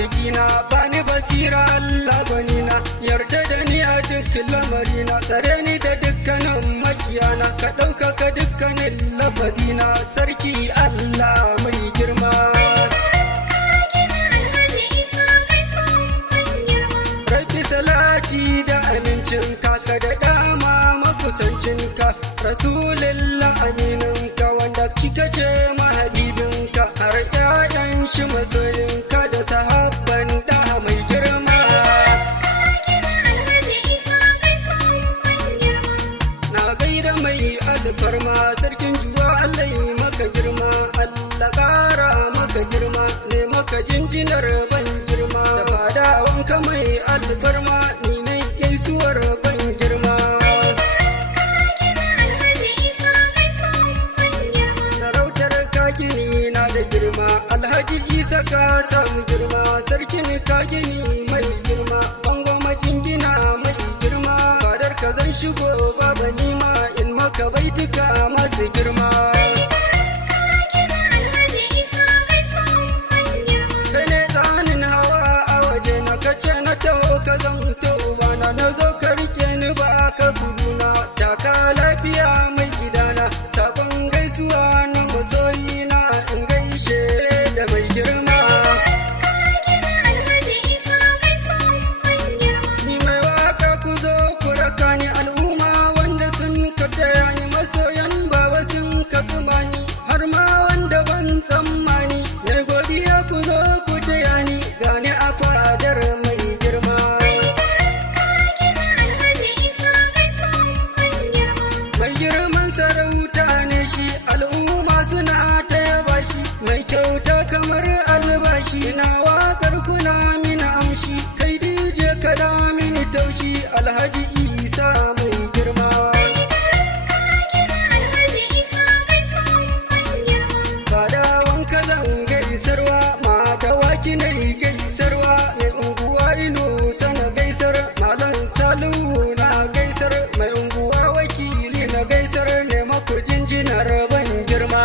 halikina, bani basira Allah gwanina, yarda da ni a duk lamarina, tsare ni da dukkanin makiyana, ka ɗaukaka dukkanin lafazina, sarki Allah mai girma. Rabbi salati da amincinka, ka da dama makusancinka, rasulillah amininka, wanda kika ce mahabibinka, har 'ya'yan shi masoyinka da sahabban da mai girma. Na gaida mai alfarma, sarkin juwa Allah yi maka girma, Allah ƙara maka girma, ne maka jinjinar ban girma, da fadawanka mai alfarma, ni ne gaisuwar ban girma. Sarautar kagini na da girma, Alhaji Isa ka samu girma, sarkin kagini mai girma, bangoma jingina mai girma, fadar ka zan shigo baba nima in maka baituka masu girma. Kai ne tsanin hawa a waje na, kace na taho ka zanto bana, na zo ka rike ni ba ka guduna, taka lafiya mai gidana, sakon gaisuwa na masoyina in gaishe da mai girma. Ni mai waka ku zo ku raka ni, al'umma wanda sun ka taya ni, masoyan baba sun ka kuma ni, har ma wanda ban tsammani, mai godiya ku zo ku taya ni, gani a fadar mai girma. Mai girman sarauta ne shi, al'umma suna ta yaba shi, mai kyauta kamar albashi, ina waƙar kuna mini amshi, kai DJ kada mini taushi, Alhaji Isa mai girma. Fadawan ka zan gaisarwa, madawaki na gaisarwa, mai unguwa ino sana gaisar, malam Salihu na gaisar, mai unguwa wakili na gaisar, ne maku jinjinar ban girma.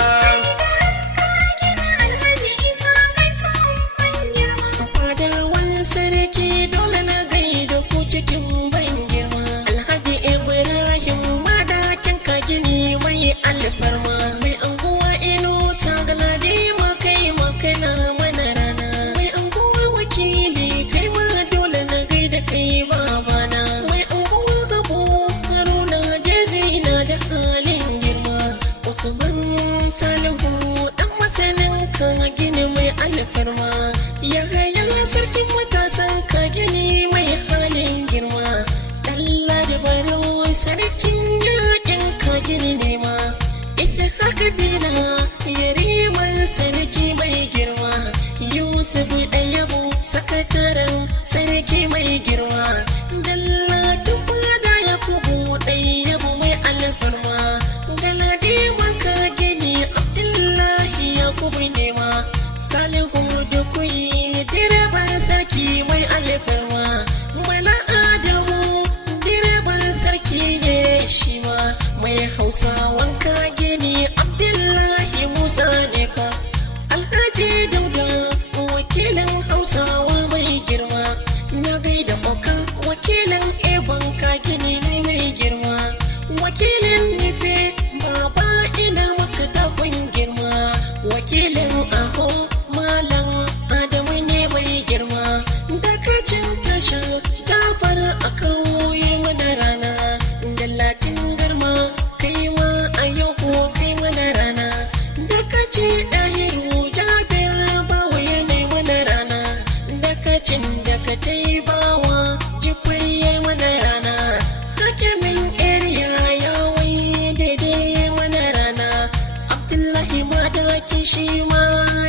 Fadawan sarki dole na gaida ku cikin ban girma, Alhaji Ibrahim madakin kagini mai alfarma, mai anguwa ino sagaladi makai makana mana rana, mai anguwa wakili kai ma dole na gaida kai babana, mai anguwa gabo haruna jezi na da halin girma, Usman Salihu dan masanin kagini mai alfarma, Yahaya sarkin matasan kagini mai halin girma, Allah da baro sarkin yakin kagini ne ma, isa haka bina yariman sarki mai girma, Yusuf ɗayabo sakataren sarki mai girma, Dalla tufada ya kubu ɗayabo mai alfarma, Galadi maka gini Abdullahi ya kubu nema, Salihu da kuyi direban sarki mai alfarma, Bala Adamu direban sarki ne shi ma, mai hausawan kagini Abdullahi Musa ne ka, Alhaji Dauda wakilin hausawa mai girma, na gaida maka wakilin Eban kagini ne mai girma, wakilin Nufe baba ina maka takun girma, wakilin Aho Malam Adamu ne mai girma, dakacin tasha Jafar a kauye mana rana, da latin garma kai ma a yau ko kai mana rana, dakaci ɗahiru Jabir bawa yanayi mana rana, dakacin dakatai bawa jikwai mana rana, hakimin area ya wai daidai mana rana, Abdullahi madaki shi ma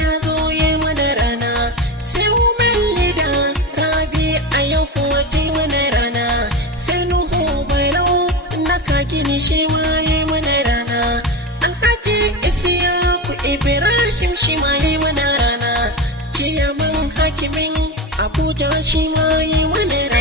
ya zo ya mana rana, sai umar lida Rabi a yau kuwa ta mana rana, sai Nuhu Barau na kagini shi ma ya mana rana, Alhaji Isiyaku Ibrahim shi ma ya mana rana, Ciyaman hakimin Abuja shi ma ya mana rana.